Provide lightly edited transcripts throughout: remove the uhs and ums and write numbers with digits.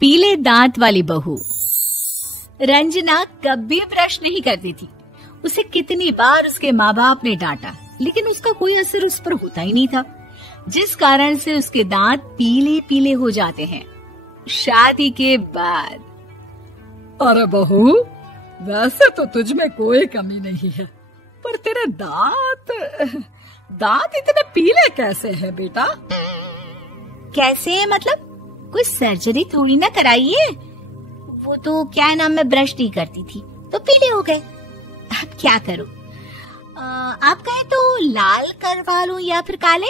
पीले दांत वाली बहू। रंजना कभी ब्रश नहीं करती थी। उसे कितनी बार उसके माँ बाप ने डांटा, लेकिन उसका कोई असर उस पर होता ही नहीं था, जिस कारण से उसके दांत पीले पीले हो जाते हैं। शादी के बाद। अरे बहू, वैसे तो तुझ में कोई कमी नहीं है, पर तेरे दांत इतने पीले कैसे हैं बेटा? कैसे मतलब? कोई सर्जरी थोड़ी ना कराई है। वो तो क्या नाम, मैं ब्रश नहीं करती थी तो पीले हो गए। अब क्या करूं? आप कहे तो लाल करवा लूं या फिर काले?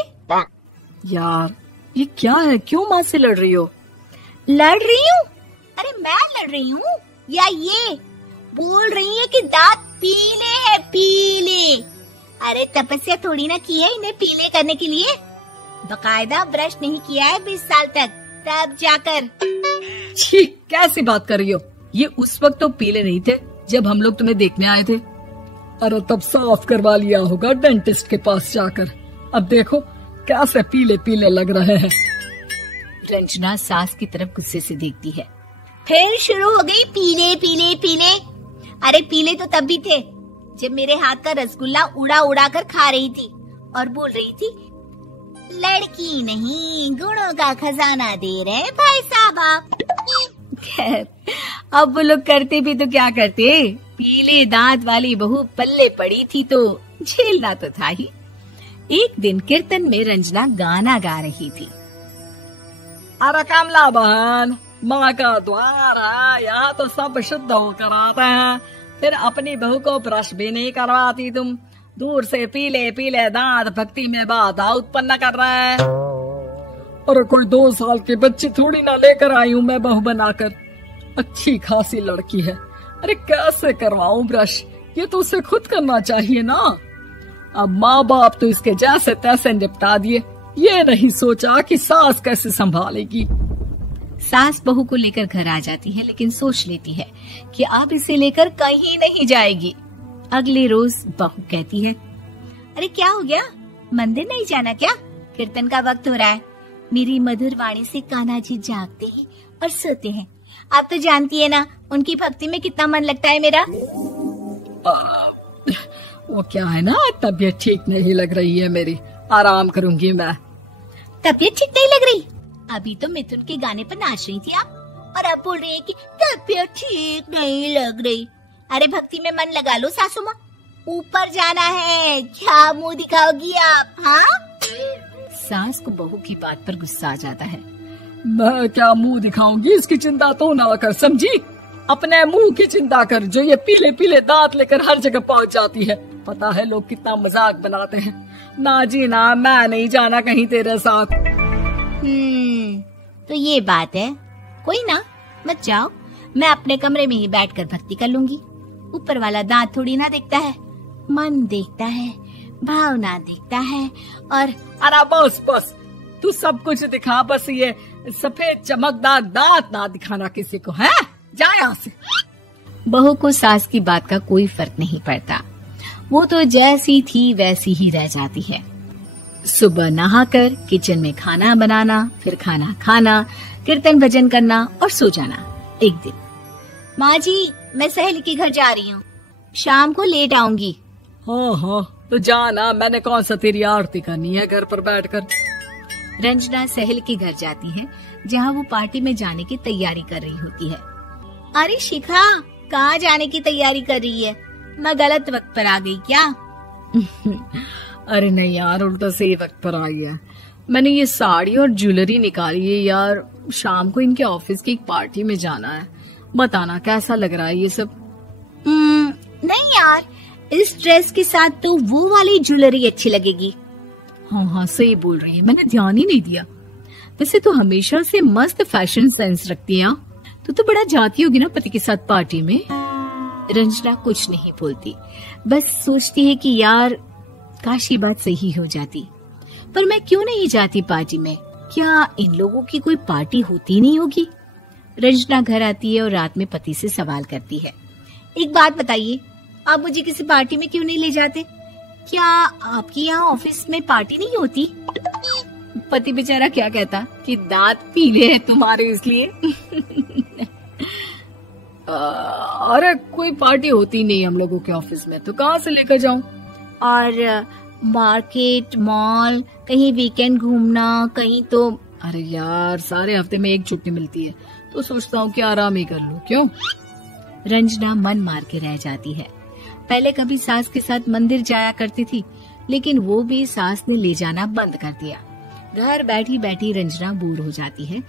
यार ये क्या है, क्यों माँ से लड़ रही हो? लड़ रही हूँ? अरे मैं लड़ रही हूँ या ये बोल रही है कि दांत पीले हैं, पीले। अरे तपस्या थोड़ी ना की है इन्हें पीले करने के लिए। बकायदा ब्रश नहीं किया है 20 साल तक, तब जाकर। छी, कैसी बात कर रही हो? ये उस वक्त तो पीले नहीं थे जब हम लोग तुम्हें देखने आए थे। अरे तब साफ करवा लिया होगा डेंटिस्ट के पास जाकर। अब देखो कैसे पीले पीले लग रहे हैं। रंजना सास की तरफ गुस्से से देखती है। फिर शुरू हो गई पीले पीले पीले। अरे पीले तो तब भी थे जब मेरे हाथ का रसगुल्ला उड़ा उड़ा कर खा रही थी और बोल रही थी, लड़की नहीं गुणों का खजाना दे रहे भाई साहब आप। खैर, अब वो लोग करते भी तो क्या करते, पीले दांत वाली बहू पल्ले पड़ी थी तो झेलना तो था ही। एक दिन कीर्तन में रंजना गाना गा रही थी। अरे कमला बहन, माँ का द्वार है, यहाँ तो सब शुद्ध होकर आते हैं, फिर अपनी बहू को ब्रश भी नहीं करवाती तुम। दूर से पीले पीले दांत भक्ति में बाधा उत्पन्न कर रहे हैं। और कोई 2 साल के बच्ची थोड़ी ना लेकर आई हूँ मैं बहू बनाकर। अच्छी खासी लड़की है, अरे कैसे करवाऊं ब्रश? ये तो उसे खुद करना चाहिए ना। अब माँ बाप तो इसके जैसे तैसे निपटा दिए, ये नहीं सोचा कि सास कैसे संभालेगी। सास बहू को लेकर घर आ जाती है, लेकिन सोच लेती है कि अब इसे लेकर कहीं नहीं जाएगी। अगले रोज बहू कहती है, अरे क्या हो गया, मंदिर नहीं जाना क्या? कीर्तन का वक्त हो रहा है। मेरी मधुर वाणी से कान्हा जी जागते हैं और सोते हैं। आप तो जानती है ना उनकी भक्ति में कितना मन लगता है मेरा। वो क्या है ना, तबीयत ठीक नहीं लग रही है मेरी, आराम करूंगी मैं। तबीयत ठीक नहीं लग रही? अभी तो मिथुन के गाने पर नाच रही थी आप, और अब बोल रही है कि तबीयत ठीक नहीं लग रही। अरे भक्ति में मन लगा लो सासू माँ, ऊपर जाना है, क्या मुंह दिखाओगी आप? हाँ? सास को बहू की बात पर गुस्सा आ जाता है। मैं क्या मुंह दिखाऊंगी, इसकी चिंता तो ना कर, समझी? अपने मुंह की चिंता कर, जो ये पीले पीले दांत लेकर हर जगह पहुंच जाती है। पता है लोग कितना मजाक बनाते हैं। ना जी ना, मैं नहीं जाना कहीं तेरे साथ। तो ये बात है, कोई ना, मत जाओ, मैं अपने कमरे में ही बैठकर भक्ति कर लूंगी। ऊपर वाला दांत थोड़ी ना देखता है, मन देखता है, भावना देखता है। और अरे बस बस, तू सब कुछ दिखा, बस ये सफेद चमकदार दांत ना दिखाना किसी को, है? जा यहाँ से। बहू को सास की बात का कोई फर्क नहीं पड़ता, वो तो जैसी थी वैसी ही रह जाती है। सुबह नहाकर किचन में खाना बनाना, फिर खाना खाना, कीर्तन भजन करना और सो जाना। एक दिन, माँ जी मैं सहेली के घर जा रही हूँ, शाम को लेट आऊंगी। हाँ, तो जाना, मैंने कौन सा तेरी आरती करनी है घर पर बैठकर। रंजना सहेली के घर जाती है, जहाँ वो पार्टी में जाने की तैयारी कर रही होती है। अरे शिखा, कहाँ जाने की तैयारी कर रही है? मैं गलत वक्त पर आ गई क्या? अरे नहीं यार, उल्टा सही वक्त पर आई है। मैंने ये साड़ी और ज्वेलरी निकाली है यार, शाम को इनके ऑफिस की एक पार्टी में जाना है। बताना कैसा लग रहा है ये सब? नहीं यार, इस ड्रेस के साथ तो वो वाली ज्वेलरी अच्छी लगेगी। हाँ, सही बोल रही है, मैंने ध्यान ही नहीं दिया। वैसे तो हमेशा से मस्त फैशन सेंस रखती है। तो बड़ा जाती होगी ना पति के साथ पार्टी में। रंजना कुछ नहीं बोलती, बस सोचती है कि यार काश ये बात सही हो जाती, पर मैं क्यों नहीं जाती पार्टी में? क्या इन लोगों की कोई पार्टी होती नहीं होगी? रंजना घर आती है और रात में पति से सवाल करती है, एक बात बताइए, आप मुझे किसी पार्टी में क्यों नहीं ले जाते? क्या आपकी यहाँ ऑफिस में पार्टी नहीं होती? पति बेचारा क्या कहता कि दांत पीले हैं तुम्हारे इसलिए। अरे कोई पार्टी होती नहीं हम लोगों के ऑफिस में, तो कहाँ से लेकर जाऊं? और मार्केट, मॉल, कहीं वीकेंड घूमना, कहीं तो। अरे यार सारे हफ्ते में एक छुट्टी मिलती है, तो सोचता हूँ कि आराम ही कर लूं। क्यों? रंजना मन मार के रह जाती है। पहले कभी सास के साथ मंदिर जाया करती थी, लेकिन वो भी सास ने ले जाना बंद कर दिया। घर बैठी बैठी रंजना बोर हो जाती है।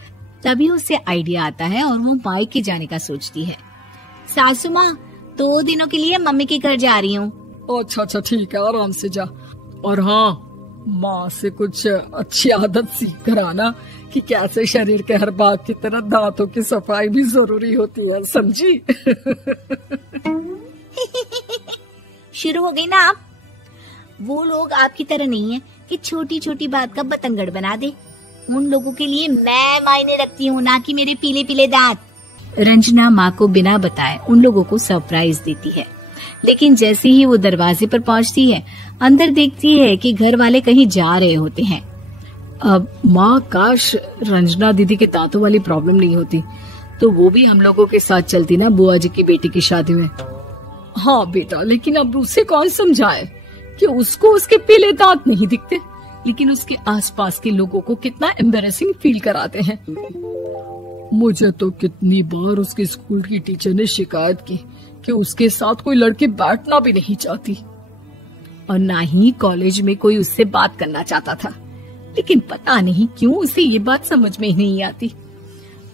तभी उससे आइडिया आता है और वो मायके जाने का सोचती है। सासू माँ, 2 दिनों के लिए मम्मी के घर जा रही हूँ। अच्छा ठीक है, आराम से जा। और हाँ, माँ से कुछ अच्छी आदत सीख कर आना कि कैसे शरीर के हर भाग की तरह दांतों की सफाई भी जरूरी होती है, समझी? शुरू हो गई ना आप। वो लोग आपकी तरह नहीं है कि छोटी छोटी बात का बतंगड़ बना दे। उन लोगों के लिए मैं मायने रखती हूँ, ना कि मेरे पीले पीले दांत। रंजना माँ को बिना बताए उन लोगों को सरप्राइज देती है, लेकिन जैसे ही वो दरवाजे पर पहुँचती है, अंदर देखती है कि घर वाले कहीं जा रहे होते हैं। अब माँ, काश रंजना दीदी के दांतों वाली प्रॉब्लम नहीं होती, तो वो भी हम लोगों के साथ चलती ना बुआ जी की बेटी की शादी में। हाँ बेटा, लेकिन अब उसे कौन समझाए कि उसको उसके पीले दांत नहीं दिखते, लेकिन उसके आसपास के लोगों को कितना एम्बैरेसिंग फील कराते हैं। मुझे तो कितनी बार उसके स्कूल की टीचर ने शिकायत की कि उसके साथ कोई लड़की बैठना भी नहीं चाहती, और ना ही कॉलेज में कोई उससे बात करना चाहता था। लेकिन पता नहीं क्यों उसे ये बात समझ में ही नहीं आती।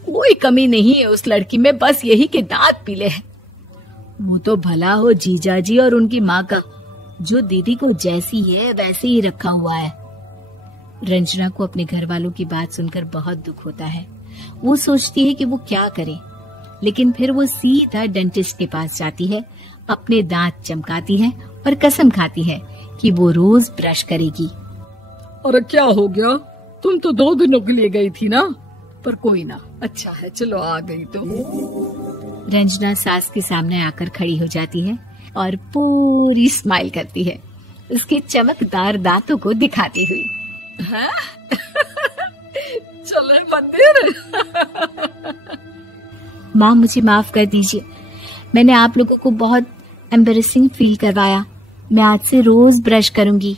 कोई कमी नहीं है उस लड़की में, बस यही कि दांत पीले हैं। वो तो भला हो जीजा जी और उनकी माँ का, जो दीदी को जैसी है वैसे ही रखा हुआ है। रंजना को अपने घर वालों की बात सुनकर बहुत दुख होता है। वो सोचती है कि वो क्या करे, लेकिन फिर वो सीधा डेंटिस्ट के पास जाती है, अपने दांत चमकाती है और कसम खाती है कि वो रोज ब्रश करेगी। अरे क्या हो गया? तुम तो 2 दिनों के लिए गई थी ना, पर कोई ना, अच्छा है, चलो आ गई तो। रंजना सास के सामने आकर खड़ी हो जाती है और पूरी स्माइल करती है, उसके चमकदार दांतों को दिखाती हुई। है? चले मंदिर। माँ, मुझे माफ कर दीजिए, मैंने आप लोगों को बहुत एम्बैरेसिंग फील करवाया। मैं आज से रोज ब्रश करूंगी।